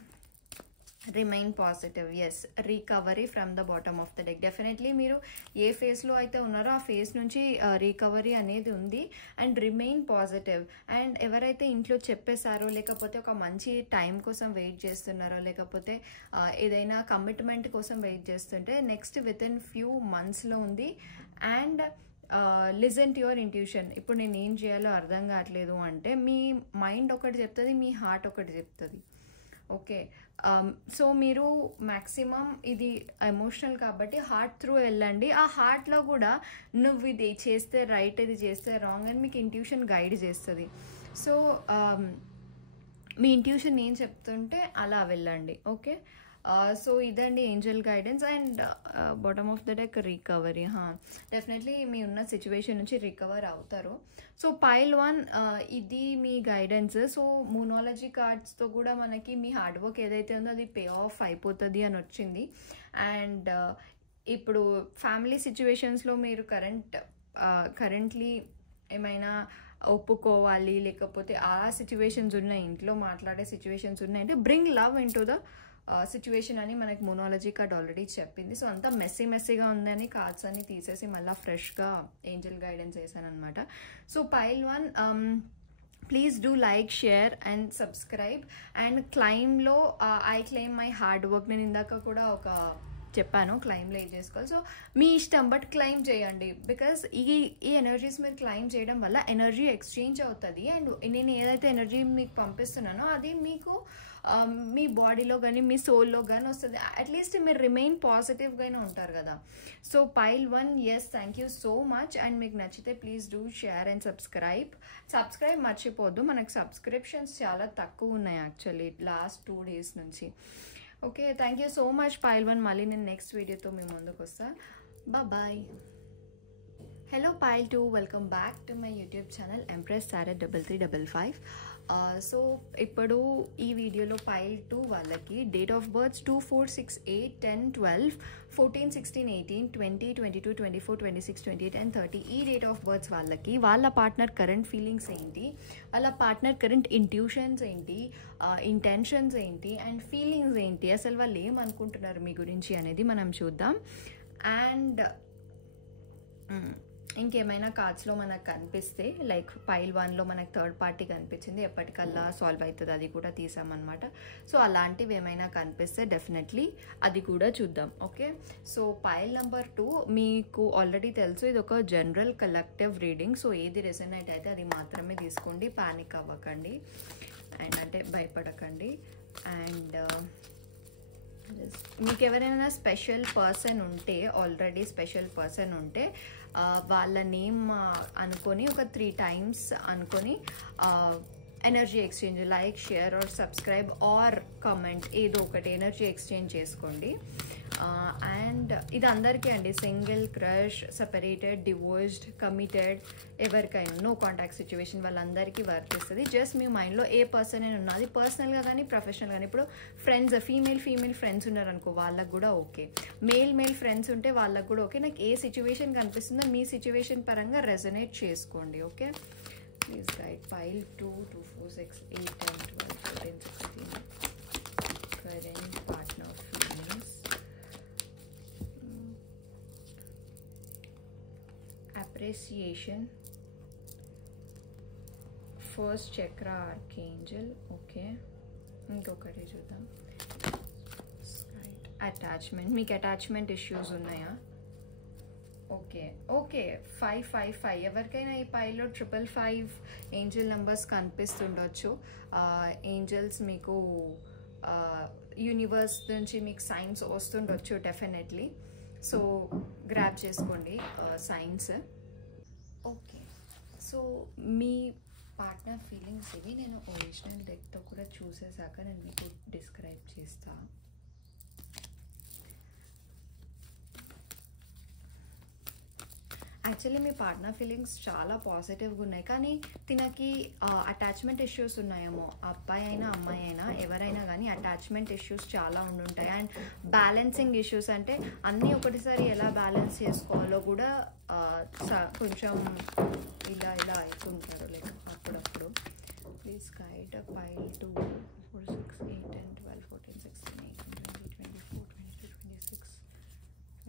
Remain positive. Yes, recovery from the bottom of the deck. Definitely మీరు ఏ ఫేస్లో అయితే ఉన్నారో ఆ ఫేస్ నుంచి రికవరీ అనేది ఉంది. And remain positive. అండ్ ఎవరైతే ఇంట్లో చెప్పేశారో, లేకపోతే ఒక మంచి టైం కోసం వెయిట్ చేస్తున్నారో, లేకపోతే ఏదైనా కమిట్మెంట్ కోసం వెయిట్ చేస్తుంటే నెక్స్ట్ విత్ ఇన్ ఫ్యూ మంత్స్లో ఉంది. And listen to your intuition. ఇప్పుడు నేను ఏం చేయాలో అర్థం కావట్లేదు అంటే మీ మైండ్ ఒకటి చెప్తుంది, మీ హార్ట్ ఒకటి చెప్తుంది. ఓకే, సో మీరు మ్యాక్సిమం ఇది ఎమోషనల్ కాబట్టి హార్ట్ త్రూ వెళ్ళండి. ఆ హార్ట్లో కూడా నువ్వు ఇది చేస్తే రైట్, ఇది చేస్తే రాంగ్ అని మీకు ఇంట్యూషన్ గైడ్ చేస్తుంది. సో మీ ఇంట్యూషన్ ఏం చెప్తుంటే అలా వెళ్ళండి. ఓకే, సో ఇదండి angel guidance. And bottom of the deck recovery. Definitely మీ ఉన్న సిచ్యువేషన్ నుంచి రికవర్ అవుతారు. సో పైల్ 1 ఇది మీ గైడెన్స్. సో మూనాలజీ కార్డ్స్తో కూడా మనకి మీ హార్డ్ వర్క్ ఏదైతే ఉందో అది పే ఆఫ్ అయిపోతుంది అని వచ్చింది. అండ్ ఇప్పుడు ఫ్యామిలీ సిచ్యువేషన్స్లో మీరు కరెంట్లీ ఏమైనా ఒప్పుకోవాలి, లేకపోతే ఆ సిచ్యువేషన్స్ ఉన్నాయి, ఇంట్లో మాట్లాడే సిచ్యువేషన్స్ ఉన్నాయి అంటే bring love into the situation అని మనకి మోనాలజీ కార్డ్ ఆల్రెడీ చెప్పింది. సో అంతా మెస్సీగా ఉందని కార్డ్స్ అన్ని తీసేసి మళ్ళీ ఫ్రెష్గా ఏంజల్ గైడెన్స్ వేసాను అనమాట. So pile 1, please do like, share and subscribe. And క్లైమ్లో I claim my hard work, నేను ఇందాక కూడా ఒక చెప్పాను క్లైమ్లో ఏం చేసుకోవాలి. సో మీ ఇష్టం, బట్ క్లైమ్ చేయండి. బికాస్ ఈ ఎనర్జీస్ మీరు క్లైమ్ చేయడం వల్ల ఎనర్జీ ఎక్స్చేంజ్ అవుతుంది. అండ్ నేను ఏదైతే ఎనర్జీ మీకు పంపిస్తున్నానో అది మీకు మీ బాడీలో కానీ మీ సోల్లో కానీ వస్తుంది. అట్లీస్ట్ మీరు రిమైన్ పాజిటివ్గానే ఉంటారు కదా. So pile 1, yes, thank you so much. And మీకు నచ్చితే please do share and subscribe మర్చిపోద్దు. మనకు సబ్స్క్రిప్షన్స్ చాలా తక్కువ ఉన్నాయి యాక్చువల్లీ లాస్ట్ 2 days నుంచి. Okay, thank you so much pile 1. మళ్ళీ నేను నెక్స్ట్ వీడియోతో మీ ముందుకు వస్తాను. Bye. Hello pile 2, welcome back to my YouTube channel empress సారెట్ 3355. సో ఇప్పుడు ఈ వీడియోలో పైల్ 2 వాళ్ళకి డేట్ ఆఫ్ బర్త్ 2, 4, 6, 8, 10, 12, 14, 16, 18, 20, 22, 24, 26, 28 and 30 ఈ డేట్ ఆఫ్ బర్త్స్ వాళ్ళకి వాళ్ళ పార్ట్నర్ కరెంట్ ఫీలింగ్స్ ఏంటి, వాళ్ళ పార్ట్నర్ కరెంట్ ఇంట్యూషన్స్ ఏంటి, ఇంటెన్షన్స్ ఏంటి అండ్ ఫీలింగ్స్ ఏంటి, అసలు వాళ్ళు ఏమనుకుంటున్నారు మీ గురించి అనేది మనం చూద్దాం. అండ్ ఇంకేమైనా కార్డ్స్లో మనకు కనిపిస్తే లైక్ పైల్ 1లో మనకు థర్డ్ పార్టీ కనిపించింది, ఎప్పటికల్లా సాల్వ్ అవుతుంది, అది కూడా తీసామన్నమాట. సో అలాంటివి ఏమైనా కనిపిస్తే డెఫినెట్లీ అది కూడా చూద్దాం. ఓకే, సో పైల్ నెంబర్ 2 మీకు ఆల్రెడీ తెలుసు, ఇది ఒక జనరల్ కలెక్టివ్ రీడింగ్. సో ఏది రెసొనేట్ అయితే అది మాత్రమే తీసుకోండి, పానిక్ అవ్వకండి అండ్ అంటే భయపడకండి. అండ్ మీకు ఎవరైనా స్పెషల్ పర్సన్ ఉంటే, ఆల్రెడీ స్పెషల్ పర్సన్ ఉంటే వాళ్ళ నేమ్ అనుకొని ఒక 3 times అనుకొని energy exchange like, share or subscribe or comment ఏదో ఒకటి ఎనర్జీ ఎక్స్చేంజ్ చేసుకోండి. అండ్ ఇది అందరికీ అండి, single, crush, separated, divorced, committed, ఎవరికైనా నో కాంటాక్ట్ సిచ్యువేషన్ వాళ్ళందరికీ వర్తిస్తుంది. జస్ట్ మీ మైండ్లో ఏ పర్సన్ అయినా ఉన్నది, పర్సనల్గా కానీ ప్రొఫెషనల్ కానీ. ఇప్పుడు ఫ్రెండ్స్, ఫీమేల్ ఫ్రెండ్స్ ఉన్నారనుకో వాళ్ళకు కూడా ఓకే, మేల్ ఫ్రెండ్స్ ఉంటే వాళ్ళకు కూడా ఓకే. నాకు ఏ సిచ్యువేషన్ కనిపిస్తుందో మీ సిచ్యువేషన్ పరంగా రెజొనేట్ చేసుకోండి. Okay, please guide pile 2, 2, 4, 6, 8, 10, 12, 14, 16 current partner feelings, appreciation, first చక్ర ఆర్కేంజల్. ఓకే, ఇంకొకటి చూద్దాం. అటాచ్మెంట్, మీకు అటాచ్మెంట్ ఇష్యూస్ ఉన్నాయా? ఓకే 555 ఎవరికైనా ఈ పైలో 555 ఏంజల్ నెంబర్స్ కనిపిస్తుండొచ్చు. ఏంజల్స్ మీకు యూనివర్స్ నుంచి మీకు సైన్స్ వస్తుండొచ్చు డెఫినెట్లీ. సో గ్రాబ్ చేసుకోండి సైన్స్. ఓకే, సో మీ పార్ట్నర్ ఫీలింగ్స్ ఇవి నేను ఒరిజినల్ డెక్తో కూడా చూసేసాక నేను మీకు డిస్క్రైబ్ చేస్తాను. యాక్చువల్లీ మీ పార్ట్నర్ ఫీలింగ్స్ చాలా పాజిటివ్గా ఉన్నాయి, కానీ తినకి అటాచ్మెంట్ ఇష్యూస్ ఉన్నాయేమో. అబ్బాయి అయినా అమ్మాయి అయినా ఎవరైనా కానీ అటాచ్మెంట్ ఇష్యూస్ చాలా ఉండుంటాయి. అండ్ బ్యాలెన్సింగ్ ఇష్యూస్ అంటే అన్నీ ఒకటిసారి ఎలా బ్యాలెన్స్ చేసుకోవాలో కూడా కొంచెం ఇలా అవుతుంటారు లైక్ అప్పుడప్పుడు. Please guide pile 2, 4, 6, 8, 10, 12, 14, 16, 18,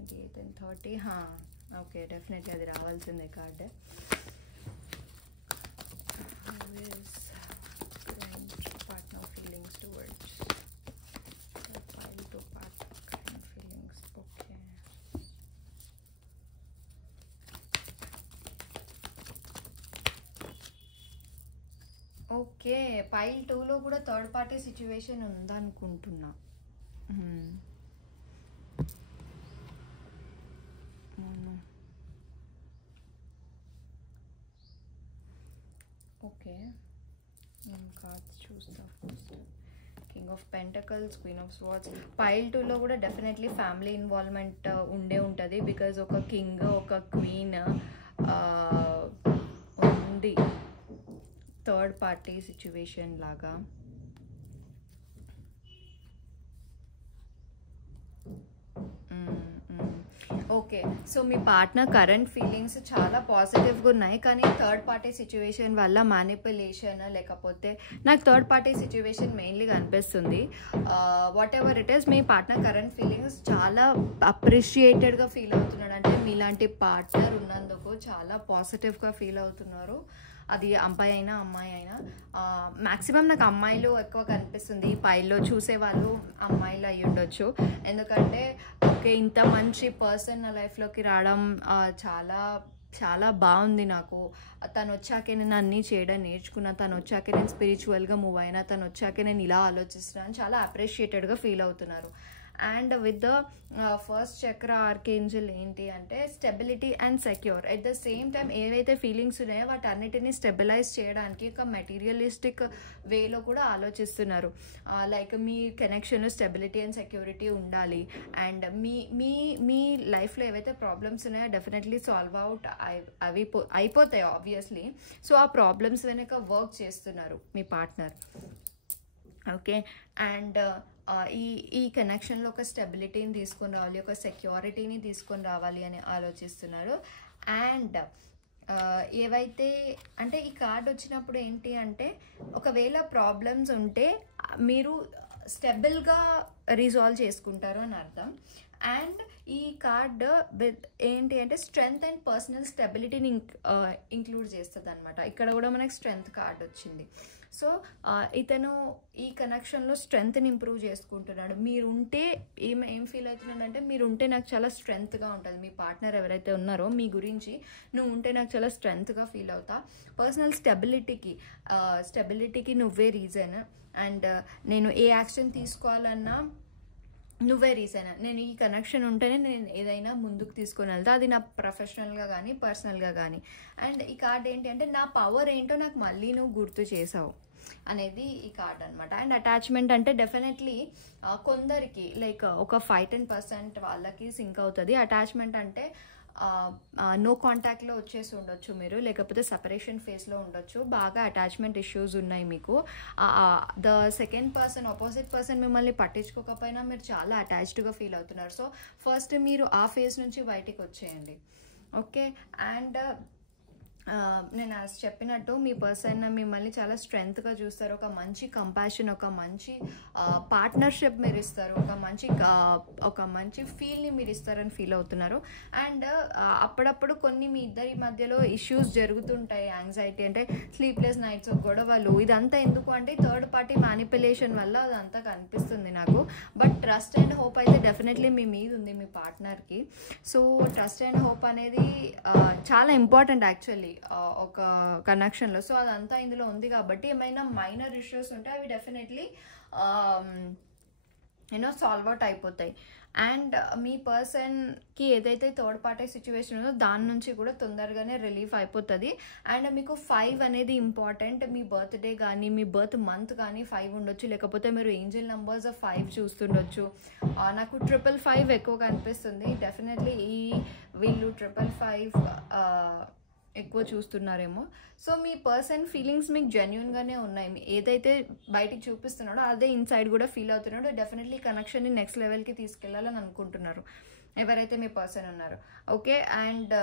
28 and 30. Okay, definitely అది రావాల్సిందే card. Partner feelings towards file to partner feelings. Okay, okay, pile 2లో కూడా థర్డ్ పార్టీ సిచ్యువేషన్ ఉందనుకుంటున్నా. ఓకే, నేను కార్డ్స్ చూస్తా first. King of pentacles, queen of swords. Pile 2లో కూడా definitely family involvement ఉండే ఉంటుంది. బికాజ్ ఒక కింగ్ ఒక క్వీన్ ఉంది థర్డ్ పార్టీ సిచ్యువేషన్ లాగా. ఓకే, సో మీ పార్ట్నర్ కరెంట్ ఫీలింగ్స్ చాలా పాజిటివ్గా ఉన్నాయి, కానీ థర్డ్ పార్టీ సిచ్యువేషన్ వల్ల మ్యానిపులేషన్, లేకపోతే నాకు థర్డ్ పార్టీ సిచ్యువేషన్ మెయిన్లీగా అనిపిస్తుంది. What ever it is, me partner current feelings చాలా అప్రిషియేటెడ్గా ఫీల్ అవుతున్నాడు. అంటే మీలాంటి పార్ట్నర్ ఉన్నందుకు చాలా పాజిటివ్గా ఫీల్ అవుతున్నారు. అది అబ్బాయి అయినా అమ్మాయి అయినా. మ్యాక్సిమం నాకు అమ్మాయిలు ఎక్కువ కనిపిస్తుంది. ఈ పైల్లో చూసేవాళ్ళు అమ్మాయిలు అయ్యి ఉండొచ్చు. ఎందుకంటే ఓకే, ఇంత మంచి పర్సన్ నా లైఫ్లోకి రావడం చాలా చాలా బాగుంది. నాకు తను వచ్చాకే నేను అన్నీ చేయడం నేర్చుకున్నా, తను వచ్చాకే నేను స్పిరిచువల్గా మూవ్ అయినా, తను వచ్చాకే నేను ఇలా ఆలోచిస్తున్నాను, చాలా అప్రిషియేటెడ్గా ఫీల్ అవుతున్నారు. అండ్ విత్ ద ఫస్ట్ చక్ర ఆర్కేంజల్ ఏంటి అంటే stability and secure. At the same time ఏవైతే ఫీలింగ్స్ ఉన్నాయో వాటన్నిటిని స్టెబిలైజ్ చేయడానికి ఒక మెటీరియలిస్టిక్ వేలో కూడా ఆలోచిస్తున్నారు. లైక్ మీ కనెక్షన్లో స్టెబిలిటీ అండ్ సెక్యూరిటీ ఉండాలి. అండ్ మీ లైఫ్లో ఏవైతే ప్రాబ్లమ్స్ ఉన్నాయో డెఫినెట్లీ సాల్వ్ అవుట్ అయిపోతాయి ఆబ్వియస్లీ. సో ఆ ప్రాబ్లమ్స్ వెనక వర్క్ చేస్తున్నారు మీ పార్ట్నర్. ఓకే, అండ్ ఈ కనెక్షన్లో ఒక స్టెబిలిటీని తీసుకొని రావాలి, ఒక సెక్యూరిటీని తీసుకొని రావాలి అని ఆలోచిస్తున్నారు. అండ్ ఏవైతే అంటే ఈ కార్డ్ వచ్చినప్పుడు ఏంటి అంటే ఒకవేళ ప్రాబ్లమ్స్ ఉంటే మీరు స్టెబుల్గా రిజాల్వ్ చేసుకుంటారు అని అర్థం. అండ్ ఈ కార్డ్ ఏంటి అంటే స్ట్రెంగ్త్ అండ్ పర్సనల్ స్టెబిలిటీని ఇంక్లూడ్ చేస్తుంది అనమాట. ఇక్కడ కూడా మనకి స్ట్రెంగ్త్ కార్డ్ వచ్చింది. సో ఇతను ఈ కనెక్షన్లో స్ట్రెంగ్త్ని ఇంప్రూవ్ చేసుకుంటున్నాడు. మీరుంటే ఏం ఫీల్ అవుతున్నాడు అంటే మీరుంటే నాకు చాలా స్ట్రెంగ్త్గా ఉంటుంది. మీ పార్ట్నర్ ఎవరైతే ఉన్నారో మీ గురించి నువ్వు ఉంటే నాకు చాలా స్ట్రెంగ్త్గా ఫీల్ అవుతా. పర్సనల్ స్టెబిలిటీకి నువ్వే రీజన్. అండ్ నేను ఏ యాక్షన్ తీసుకోవాలన్నా నువ్వే రీజన్. నేను ఈ కనెక్షన్ ఉంటేనే నేను ఏదైనా ముందుకు తీసుకొని వెళ్తా, అది నా ప్రొఫెషనల్గా కానీ పర్సనల్గా కానీ. అండ్ ఈ కార్డ్ ఏంటి అంటే నా పవర్ ఏంటో నాకు మళ్ళీ నువ్వు గుర్తు చేసావు అనేది ఈ కార్డ్ అనమాట. అండ్ అటాచ్మెంట్ అంటే డెఫినెట్లీ కొందరికి లైక్ ఒక 5-10% వాళ్ళకి సింక్ అవుతుంది. అటాచ్మెంట్ అంటే నో కాంటాక్ట్లో వచ్చేసి ఉండొచ్చు మీరు, లేకపోతే సపరేషన్ ఫేస్లో ఉండొచ్చు. బాగా అటాచ్మెంట్ ఇష్యూస్ ఉన్నాయి మీకు. The second person, opposite person మిమ్మల్ని పట్టించుకోకపోయినా మీరు చాలా అటాచ్డ్గా ఫీల్ అవుతున్నారు. సో ఫస్ట్ మీరు ఆ ఫేజ్ నుంచి బయటికి వచ్చేయండి. ఓకే, అండ్ నేను చెప్పినట్టు మీ పర్సన్ మిమ్మల్ని చాలా స్ట్రెంగ్త్గా చూస్తారు. ఒక మంచి కంపాషన్, ఒక మంచి పార్ట్నర్షిప్ మీరు ఇస్తారు, ఒక మంచి ఫీల్ని మీరు ఇస్తారని ఫీల్ అవుతున్నారు. అండ్ అప్పుడప్పుడు కొన్ని మీ ఇద్దరి మధ్యలో ఇష్యూస్ జరుగుతుంటాయి. యాంగ్జైటీ అంటే స్లీప్లెస్ నైట్స్, గొడవలు, ఇదంతా ఎందుకు అంటే థర్డ్ పార్టీ మ్యానిపులేషన్ వల్ల అదంతా కనిపిస్తుంది నాకు. బట్ ట్రస్ట్ అండ్ హోప్ అయితే డెఫినెట్లీ మీ మీద ఉంది మీ పార్ట్నర్కి. సో ట్రస్ట్ అండ్ హోప్ అనేది చాలా ఇంపార్టెంట్ యాక్చువల్లీ ఒక కనెక్షన్లో. సో అదంతా ఇందులో ఉంది కాబట్టి ఏమైనా మైనర్ ఇష్యూస్ ఉంటే అవి డెఫినెట్లీ సాల్వ్ అవుట్ అయిపోతాయి. అండ్ మీ పర్సన్కి ఏదైతే థర్డ్ పార్టీ సిచ్యువేషన్ ఉందో దాని నుంచి కూడా తొందరగానే రిలీఫ్ అయిపోతుంది. అండ్ మీకు 5 అనేది ఇంపార్టెంట్. మీ బర్త్డే కానీ మీ బర్త్ మంత్ కానీ 5 ఉండొచ్చు, లేకపోతే మీరు ఏంజల్ నెంబర్స్ 5 చూస్తుండొచ్చు. నాకు 555 ఎక్కువ కనిపిస్తుంది. డెఫినెట్లీ వీళ్ళు 555 ఎక్కువ చూస్తున్నారేమో. సో మీ పర్సన్ ఫీలింగ్స్ మీకు జెన్యున్గానే ఉన్నాయి. ఏదైతే బయటికి చూపిస్తున్నాడో అదే ఇన్సైడ్ కూడా ఫీల్ అవుతున్నాడో. డెఫినెట్లీ కనెక్షన్ని నెక్స్ట్ లెవెల్కి తీసుకెళ్లాలని అనుకుంటున్నారు ఎవరైతే మీ పర్సన్ ఉన్నారో. Okay, and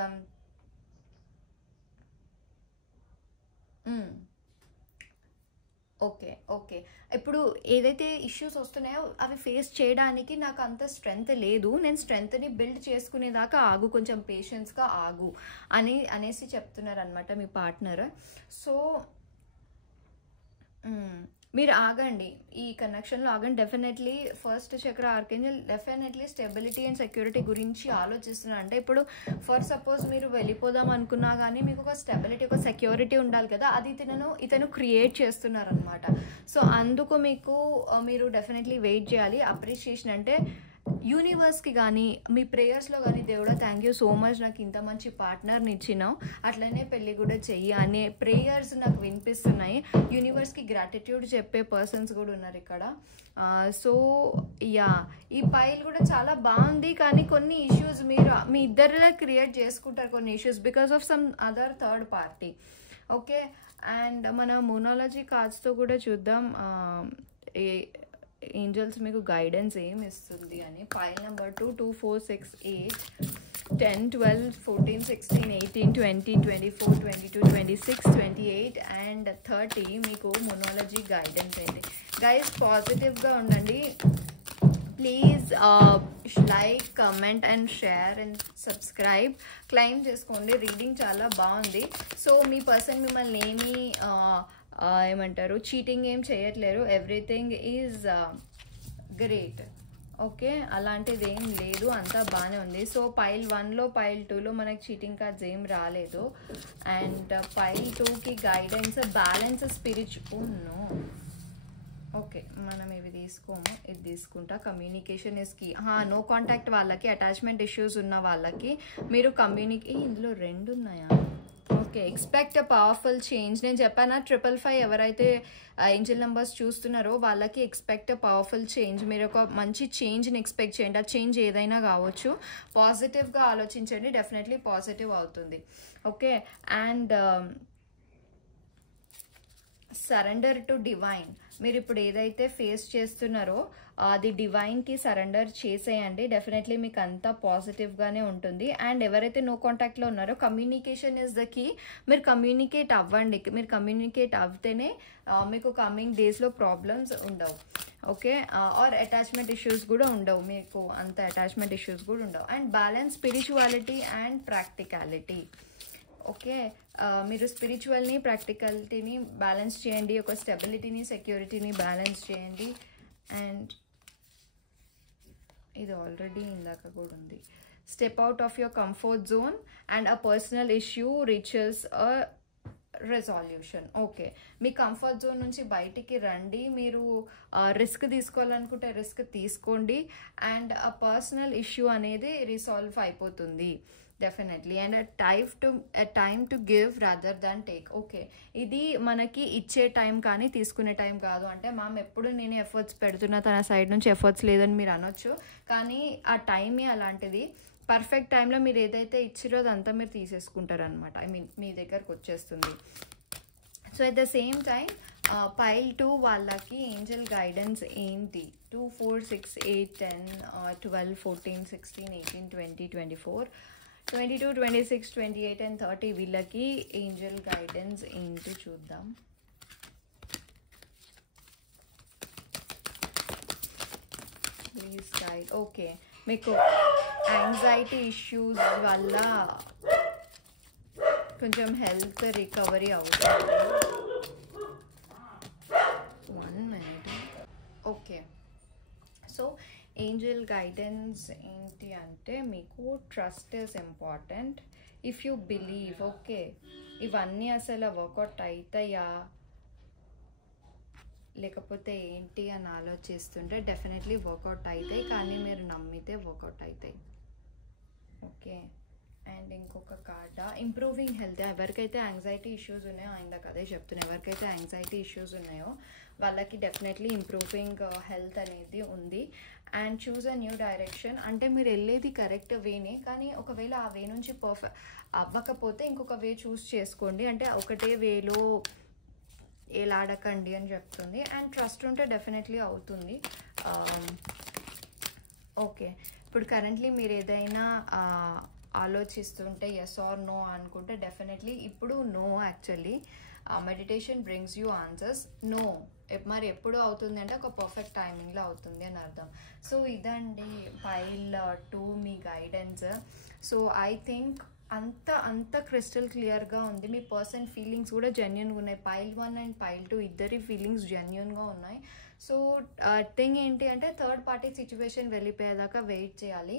okay. ఓకే. ఇప్పుడు ఏదైతే ఇష్యూస్ వస్తున్నాయో అవి ఫేస్ చేయడానికి నాకు అంత స్ట్రెంగ్త్ లేదు. నేను స్ట్రెంగ్త్‌ని బిల్డ్ చేసుకునేదాకా ఆగు, కొంచెం పేషెన్స్‌గా ఆగు అనేసి చెప్తున్నారనమాట మీ పార్ట్నర్. సో మీరు ఆగండి. ఈ కనెక్షన్‌లో ఆగండి. డెఫినెట్లీ ఫస్ట్ చక్ర ఆర్కేంజెల్ డెఫినెట్లీ స్టెబిలిటీ అండ్ సెక్యూరిటీ గురించి ఆలోచిస్తున్నారు. అంటే ఇప్పుడు ఫర్ సపోజ్ మీరు వెళ్ళిపోదాం అనుకున్నా గానీ మీకు ఒక స్టెబిలిటీ, ఒక సెక్యూరిటీ ఉండాలి కదా! అది ఇతను క్రియేట్ చేస్తున్నారనమాట. సో అందుకు మీకు మీరు డెఫినెట్లీ వెయిట్ చేయాలి. అప్రిషియేషన్ అంటే యూనివర్స్కి కానీ మీ ప్రేయర్స్లో కానీ దేవుడా థ్యాంక్ యూ సో మచ్ నాకు ఇంత మంచి పార్ట్నర్ని ఇచ్చినావు, అట్లనే పెళ్ళి కూడా చెయ్యి అనే ప్రేయర్స్ నాకు వినిపిస్తున్నాయి. యూనివర్స్కి గ్రాటిట్యూడ్ చెప్పే పర్సన్స్ కూడా ఉన్నారు ఇక్కడ. సో యా, ఈ పైల్ కూడా చాలా బాగుంది. కానీ కొన్ని ఇష్యూస్ మీరు మీ ఇద్దరిలో క్రియేట్ చేసుకుంటారు, కొన్ని issues because of some other third party. Okay, and మన మోనాలజీ కార్డ్స్తో కూడా చూద్దాం ఏంజల్స్ మీకు గైడెన్స్ ఏమి ఇస్తుంది అని. పైల్ నెంబర్ 2, 2, 4, 6, 8, 10, 12, 14, 16, 18, 20, 24, 22, 26, 28 అండ్ 30 మీకు మోనాలజీ గైడెన్స్ ఏంటి. గైస్ పాజిటివ్గా ఉండండి. Please like, comment and share and subscribe. Claim చేసుకోండి. రీడింగ్ చాలా బాగుంది. సో మీ పర్సన్ మిమ్మల్ని ఏమీ ఏమంటారు చీటింగ్ ఏం చేయట్లేరు. Everything is great. ఓకే, అలాంటిది ఏం లేదు, అంతా బాగానే ఉంది. సో పైల్ 1లో పైల్ 2లో మనకి చీటింగ్ కార్డ్స్ ఏం రాలేదు. అండ్ పైల్ 2కి గైడెన్స్ బ్యాలెన్స్ స్పిరిచువల్. ఓకే, మనం ఇవి తీసుకోము, ఇది తీసుకుంటా. Communication is key. No contact వాళ్ళకి, అటాచ్మెంట్ ఇష్యూస్ ఉన్న వాళ్ళకి మీరు ఇందులో 2 ఉన్నాయా? Okay, expect a powerful change. నేను చెప్పానా 555 ఎవరైతే ఏంజల్ నెంబర్స్ చూస్తున్నారో వాళ్ళకి ఎక్స్పెక్ట్ అ పవర్ఫుల్ చేంజ్. మీరు ఒక మంచి చేంజ్ని ఎక్స్పెక్ట్ చేయండి. ఆ చేంజ్ ఏదైనా కావచ్చు. పాజిటివ్గా ఆలోచించండి, డెఫినెట్లీ పాజిటివ్ అవుతుంది. Okay, and surrender to divine. మీరు ఇప్పుడు ఏదైతే ఫేస్ చేస్తున్నారో అది డివైన్కి సరెండర్ చేసేయండి. డెఫినెట్లీ మీకు అంతా పాజిటివ్గానే ఉంటుంది. అండ్ ఎవరైతే నో కాంటాక్ట్లో ఉన్నారో కమ్యూనికేషన్ ఇస్ ద కీ. మీరు కమ్యూనికేట్ అవ్వండి. మీరు కమ్యూనికేట్ అవుతేనే మీకు కమింగ్ డేస్లో ప్రాబ్లమ్స్ ఉండవు. ఓకే, ఆర్ అటాచ్మెంట్ ఇష్యూస్ కూడా ఉండవు. మీకు అంత అటాచ్మెంట్ ఇష్యూస్ కూడా ఉండవు. And balance spirituality and practicality. Okay, మీరు స్పిరిచువల్ని ప్రాక్టికాలిటీని బ్యాలెన్స్ చేయండి. ఒక స్టెబిలిటీని సెక్యూరిటీని బ్యాలెన్స్ చేయండి. అండ్ ఇది ఆల్రెడీ ఇందాక కూడా ఉంది. Step out of your comfort zone and a personal issue reaches a resolution. Okay, me comfort zone నుంచి బయటికి రండి. మీరు రిస్క్ తీసుకోవాలనుకుంటే రిస్క్ తీసుకోండి. అండ్ ఆ పర్సనల్ ఇష్యూ అనేది రిసాల్వ్ అయిపోతుంది definitely. And time to give rather than take. Okay, ఇది మనకి ఇచ్చే టైం కానీ తీసుకునే టైం కాదు. అంటే మ్యామ్ ఎప్పుడు నేను ఎఫర్ట్స్ పెడుతున్నా, తన సైడ్ నుంచి ఎఫర్ట్స్ లేదని మీరు అనొచ్చు. కానీ ఆ టైమే అలాంటిది. పర్ఫెక్ట్ టైంలో మీరు ఏదైతే ఇచ్చిరో అదంతా మీరు తీసేసుకుంటారు అనమాట. ఐ మీన్ మీ దగ్గరకు వచ్చేస్తుంది. So at the same time pile 2 వాళ్ళకి ఏంజల్ గైడెన్స్ ఏంటి? 2, 4, 6, 8, 10, 12, 14, 16, 18, 20, 24, 22, 26, 28 అండ్ 30 వీళ్ళకి ఏంజల్ గైడెన్స్ ఏంటి చూద్దాం. Please guide. ఓకే, మీకు యాంగ్జైటీ ఇష్యూస్ వల్ల కొంచెం హెల్త్ రికవరీ అవుతుంది. 1 minute. Okay, so Angel guidance ఏంటి అంటే మీకు trust is important. If you believe. Okay, ఇవన్నీ అసలు వర్కౌట్ అవుతాయా లేకపోతే ఏంటి అని ఆలోచిస్తుంటే డెఫినెట్లీ వర్కౌట్ అవుతాయి. కానీ మీరు నమ్మితే వర్కౌట్ అవుతాయి. ఓకే, అండ్ ఇంకొక కార్డ్ ఇంప్రూవింగ్ హెల్త్. ఎవరికైతే యాంగ్జైటీ ఇష్యూస్ ఉన్నాయో ఇందాక అదే చెప్తున్నాను, ఎవరికైతే యాంగ్జైటీ ఇష్యూస్ ఉన్నాయో వాళ్ళకి డెఫినెట్లీ ఇంప్రూవింగ్ హెల్త్ అనేది ఉంది. And choose a new direction. అంటే మీరు వెళ్ళేది కరెక్ట్ వేనే, కానీ ఒకవేళ ఆ వే నుంచి పర్ఫెక్ట్ అవ్వకపోతే ఇంకొక వే చూస్ చేసుకోండి. అంటే ఒకటే వేలో ఏలాడకండి అని చెప్తుంది. అండ్ ట్రస్ట్ ఉంటే డెఫినెట్లీ అవుతుంది. ఓకే, ఇప్పుడు కరెంట్లీ మీరు ఏదైనా ఆలోచిస్తుంటే ఎస్ ఆర్ నో అనుకుంటే డెఫినెట్లీ ఇప్పుడు no actually. Meditation brings you answers. No, మరి ఎప్పుడు అవుతుంది అంటే ఒక పర్ఫెక్ట్ టైమింగ్లో అవుతుంది అని అర్థం. సో ఇదండి pile 2 me guidance. So I think అంత క్రిస్టల్ క్లియర్గా ఉంది. మీ పర్సన్ ఫీలింగ్స్ కూడా జెన్యున్గా ఉన్నాయి. పైల్ 1 అండ్ పైల్ 2 ఇద్దరి ఫీలింగ్స్ జెన్యున్గా ఉన్నాయి. సో థింగ్ ఏంటి అంటే థర్డ్ పార్టీ సిచ్యువేషన్ వెళ్ళిపోయేదాకా వెయిట్ చేయాలి.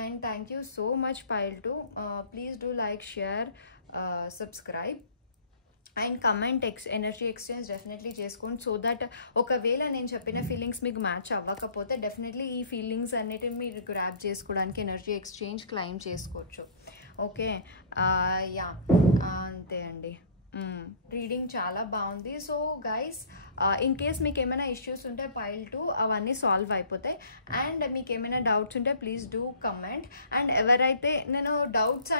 And thank you so much pile 2. Please do like, share, subscribe and comment. Energy exchange definitely చేసుకోండి. సో దట్ ఒకవేళ నేను చెప్పిన ఫీలింగ్స్ మీకు మ్యాచ్ అవ్వకపోతే డెఫినెట్లీ ఈ ఫీలింగ్స్ అన్నిటిని మీరు గ్రాప్ చేసుకోవడానికి ఎనర్జీ ఎక్స్చేంజ్ క్లెయిమ్ చేసుకోవచ్చు. ఓకే, యా అంతే అండి. రీడింగ్ చాలా బాగుంది. సో గైస్, ఇన్ కేస్ మీకు ఏమైనా ఇష్యూస్ ఉంటే పైల్ 2 అవన్నీ సాల్వ్ అయిపోతాయి. అండ్ మీకు ఏమైనా డౌట్స్ ఉంటే ప్లీజ్ డూ కమెంట్. అండ్ ఎవరైతే నేను డౌట్స్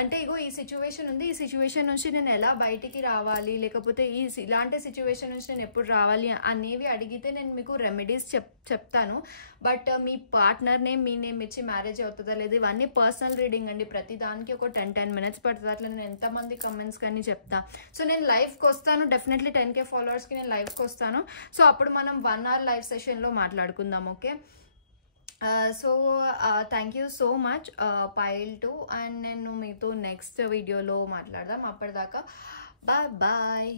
అంటే ఇగో ఈ సిచ్యువేషన్ ఉంది, ఈ సిచ్యువేషన్ నుంచి నేను ఎలా బయటికి రావాలి, లేకపోతే ఇలాంటి సిచ్యువేషన్ నుంచి నేను ఎప్పుడు రావాలి అనేవి అడిగితే నేను మీకు రెమెడీస్ చెప్తాను. But me partner name, me name ఇచ్చి మ్యారేజ్ అవుతుందా లేదు, ఇవన్నీ పర్సనల్ రీడింగ్ అండి. ప్రతి దానికి ఒక 10 minutes పడుతుంది. అట్లా నేను ఎంతమంది కమెంట్స్ కానీ చెప్తా. సో నేను లైవ్కి వస్తాను, డెఫినెట్లీ 10K ఫాలోవర్స్కి నేను లైవ్కి వస్తాను. సో అప్పుడు మనం 1 hour లైవ్ సెషన్లో మాట్లాడుకుందాం. Okay, so thank you so much pile 2. And నేను మీతో నెక్స్ట్ వీడియోలో మాట్లాడదాం. అప్పటిదాకా బాయ్ బాయ్.